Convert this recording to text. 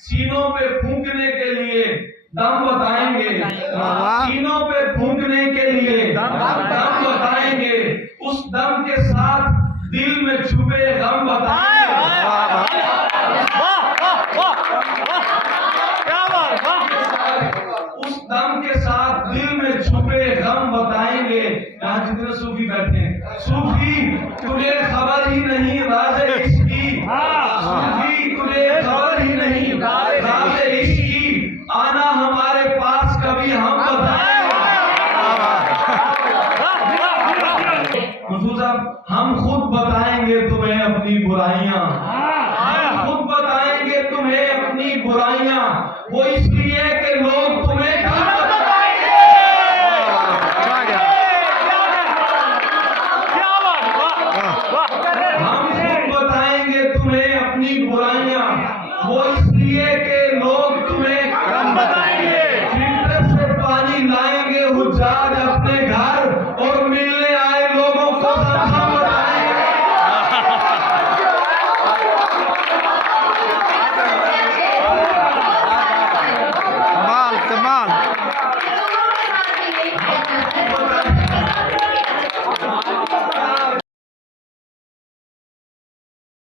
सीनों पे फूंकने के लिए दम बताएंगे, सीनों पे फूंकने के लिए दम बताएंगे, उस दम के साथ दिल में छुपे गम बताएंगे। उस दम के साथ दिल में छुपे गम बताएंगे। यहाँ जितने सूफी बैठे हैं, सूफी तुझे खबर ही नहीं राज़े इश्क की, सूफी तुझे खबर ही नहीं राज़े इश्क की, आना हमारे पास कभी हम बताएंगे। हुजूर साहब, हम खुद बताएंगे तुम्हें अपनी बुराइयां, हम खुद बताएंगे तुम्हें अपनी बुराइयां, वो इसलिए कि लोग तुम्हें कहाँ बताएंगे। हम खुद बताएंगे तुम्हें अपनी बुराइयां, वो इसलिए कि लोग तुम्हें कम बताएंगे। फिल्टर से पानी लाएंगे हुज्जाज